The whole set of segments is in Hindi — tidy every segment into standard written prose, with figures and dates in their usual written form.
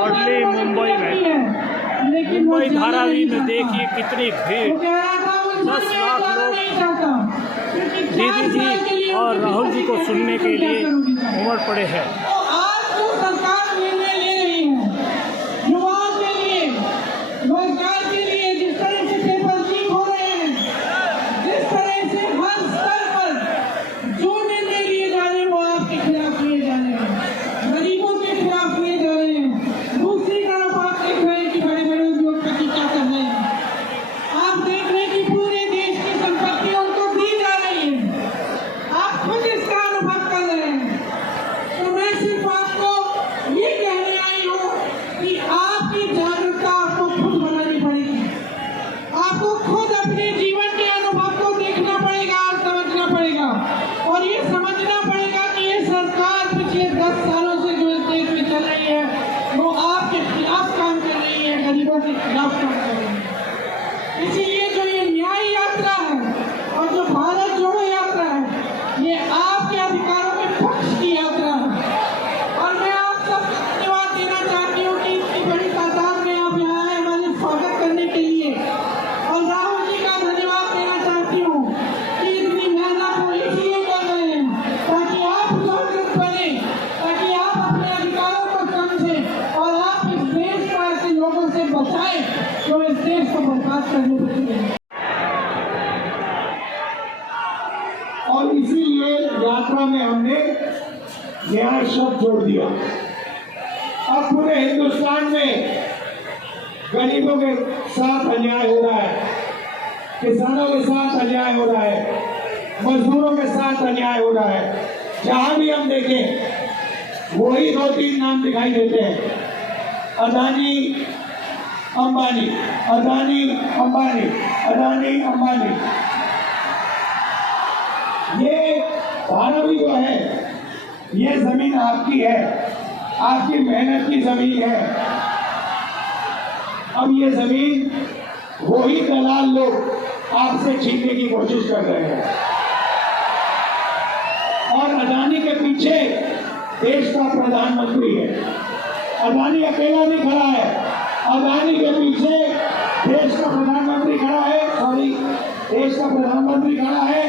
वर्ली मुंबई में, मुंबई धारावी में देखिए कितनी भीड़, 10 लाख लोग दीदी जी और राहुल जी को सुनने के लिए उमड़ पड़े हैं। इसीलिए जो ये न्याय यात्रा है और जो भारत जोड़ो यात्रा है, ये आपके अधिकारों के पक्ष की यात्रा है। और मैं आप सबको धन्यवाद देना चाहती हूँ कि इतनी बड़ी तादाद में आप यहाँ आए हमारे स्वागत करने के लिए। और राहुल जी का धन्यवाद देना चाहती हूँ कि इतनी मेहनत वो इसलिए कर रहे हैं ताकि आप जागरूक बने, ताकि आप अपने अधिकारों को समझें और आप इस देश को ऐसे लोगों से बचाएं जो इस देश को बर्बाद करने लगे हैं। और इसीलिए यात्रा में हमने न्याय शब्द जोड़ दिया। अब पूरे हिंदुस्तान में गरीबों के साथ अन्याय हो रहा है, किसानों के साथ अन्याय हो रहा है, मजदूरों के साथ अन्याय हो रहा है। जहां भी हम देखें वही 2-3 नाम दिखाई देते हैं, अदानी अंबानी, अदानी अंबानी, अदानी अंबानी। ये धारावी जो है, ये जमीन आपकी है, आपकी मेहनत की जमीन है। अब ये जमीन वही दलाल लोग आपसे छीनने की कोशिश कर रहे हैं। और अदानी के पीछे देश का प्रधानमंत्री है। अदानी अकेला नहीं खड़ा है, अदानी के पीछे देश का प्रधानमंत्री खड़ा है, देश का प्रधानमंत्री खड़ा है।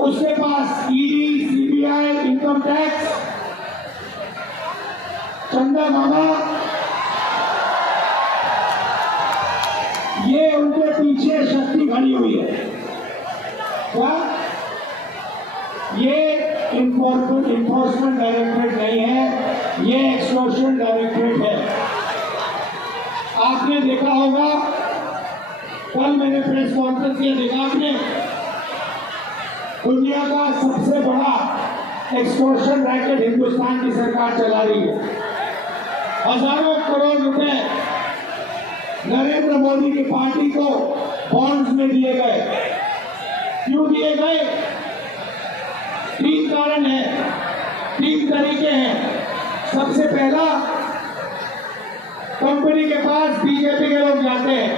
उसके पास ईडी, सीबीआई, इनकम टैक्स, चंदा मामा, ये उनके पीछे शक्ति खड़ी हुई है। क्या ये इन्फोर्समेंट डायरेक्टरेट नहीं है, ये एक्सटॉर्शन डायरेक्टरेट है। आपने देखा होगा, कल मैंने प्रेस कॉन्फ्रेंस किया, देखा आपने, दुनिया का सबसे बड़ा एक्सटॉर्शन रैकेट हिंदुस्तान की सरकार चला रही है। हजारों करोड़ रुपए नरेंद्र मोदी की पार्टी को बॉन्ड्स में दिए गए। क्यों दिए गए? 3 कारण है, 3 तरीके हैं। सबसे पहला, कंपनी के पास बीजेपी के लोग जाते हैं,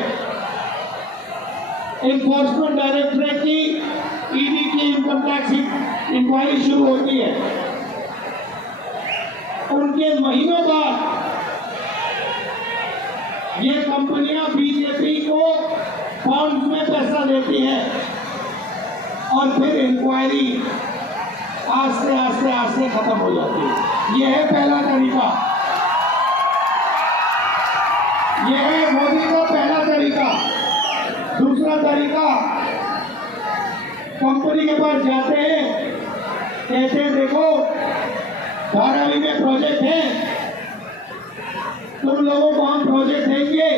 इन्फोर्समेंट डायरेक्टरेट की, ईडी की इनकम टैक्स इंक्वायरी शुरू होती है। उनके महीनों बाद ये कंपनियां बीजेपी को बॉन्ड्स में पैसा देती हैं और फिर इंक्वायरी आस्ते आस्ते आस्ते खत्म हो जाती है। यह है पहला तरीका, यह है मोदी का पहला तरीका। दूसरा तरीका, कंपनी के पास जाते हैं, कहते हैं देखो धारावी में प्रोजेक्ट है, तुम लोगों को हम प्रोजेक्ट देंगे,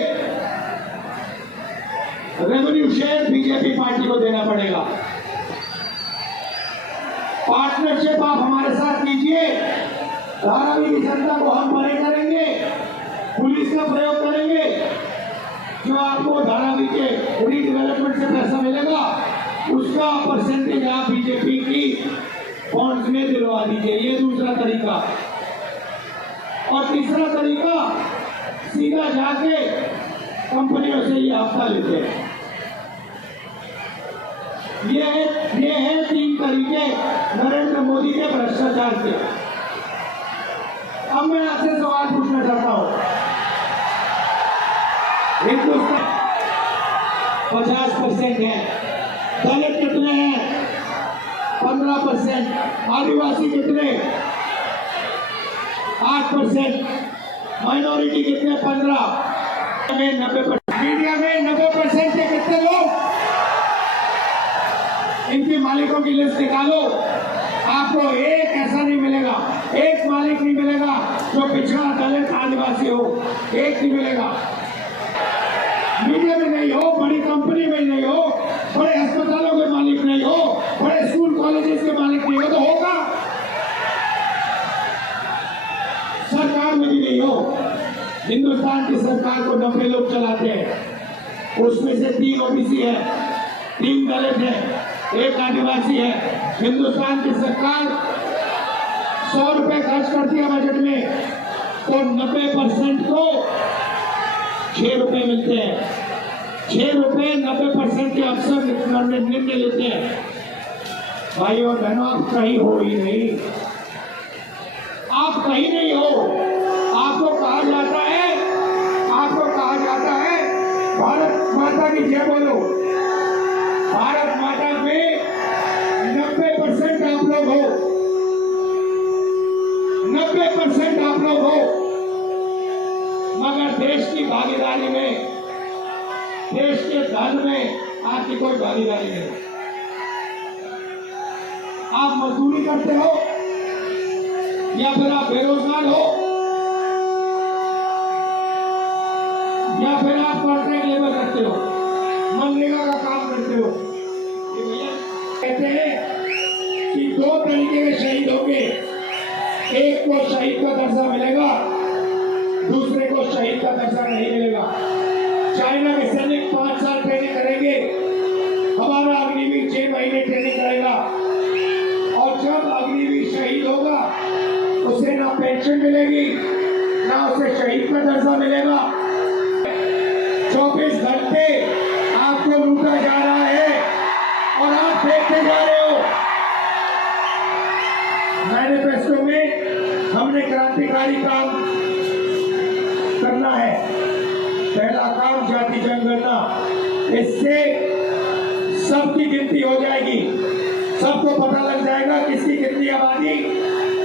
रेवेन्यू शेयर बीजेपी पार्टी को देना पड़ेगा, पार्टनरशिप आप हमारे साथ कीजिए, धारावी की जनता को हम परे करेंगे, पुलिस का प्रयोग करेंगे, जो आपको धारावी के रीडेवलपमेंट से पैसा मिलेगा उसका परसेंटेज आप बीजेपी की बॉन्ड्स में दिलवा दीजिए। ये दूसरा तरीका। और तीसरा तरीका, सीधा जाके कंपनियों से ये हफ्ता लेते हैं। ये है 3 तरीके नरेंद्र मोदी के भ्रष्टाचार के। अब मैं आपसे सवाल पूछना चाहता हूं, हिंदुस्तान 50% है। दलित कितने हैं? 15%। आदिवासी कितने? 8%। माइनॉरिटी कितने? 15%। में 90%। मीडिया में 90% के कितने लोग? इनके मालिकों की लिस्ट निकालो। आपको एक ऐसा नहीं मिलेगा, एक मालिक नहीं मिलेगा जो पिछड़ा दलित आदिवासी हो, एक नहीं मिलेगा। मीडिया में नहीं हो, बड़ी कंपनी में नहीं हो, बड़े अस्पतालों के मालिक नहीं हो, बड़े स्कूल कॉलेजेस के मालिक नहीं हो, तो होगा सरकार में भी नहीं हो। हिंदुस्तान की सरकार को 90 लोग चलाते हैं, उसमें से 3 ओबीसी है, 3 दलित है, 1 आदिवासी है। हिंदुस्तान की सरकार 100 रुपए खर्च करती है बजट में, तो 90% को 6 रुपए मिलते हैं। 6 रुपए 90% के अफसर निर्णय लेते हैं। भाई और बहनों, आप कहीं हो ही नहीं, आप कहीं नहीं हो। आपको कहा जाता है, आपको कहा जाता है भारत माता की जय बोलो। भारत माता में 90% आप लोग हो, 90% आप लोग हो, मगर देश की भागीदारी में, देश के धन में आपकी कोई भागीदारी नहीं। आप मजदूरी करते हो या फिर आप बेरोजगार हो या फिर आप कॉन्ट्रैक्ट लेबर करते हो, मनरेगा का काम करते हो। ये भैया कहते हैं कि 2 तरीके के शहीद होंगे, एक को शहीद का दर्जा मिलेगा, दूसरे को शहीद का दर्जा नहीं मिलेगा। चाइना के सैनिक 5 साल ट्रेनिंग करेंगे, हमारा अग्निवीर 6 महीने ट्रेनिंग करेगा, और जब अग्निवीर शहीद होगा उसे ना पेंशन मिलेगी, ना उसे शहीद का दर्जा मिलेगा। 24 घंटे आपको लूटा जा रहा है और आप देखते जा रहे हो। मैनिफेस्टो में हमने क्रांतिकारी काम करना है। पहला काम जाति जनगणना, इससे सबकी गिनती हो जाएगी, सबको पता लग जाएगा किसकी कितनी आबादी।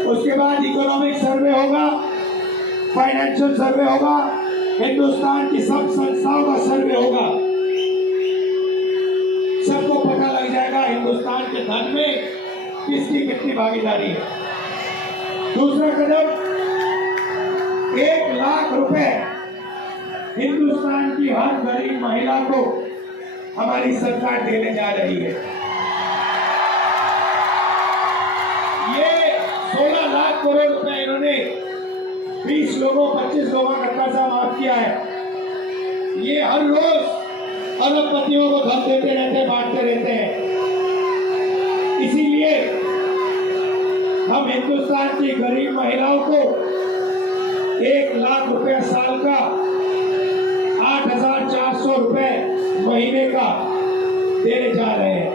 उसके बाद इकोनॉमिक सर्वे होगा, फाइनेंशियल सर्वे होगा, हिंदुस्तान की सब संस्थाओं का सर्वे होगा। सबको पता लग जाएगा हिंदुस्तान के धन में किसकी कितनी भागीदारी है। दूसरा कदम, 1 लाख रुपए हिंदुस्तान की हर गरीब महिला को हमारी सरकार देने जा रही है। ये 16 लाख करोड़ रुपए इन्होंने 20 लोगों 25 लोगों का कर्जा माफ किया है। ये हर रोज अरबपतियों को धन देते रहते हैं, बांटते रहते हैं। इसीलिए हम हिंदुस्तान की गरीब महिलाओं को 1 लाख रुपए साल का, 8,400 रुपए महीने का देने जा रहे हैं।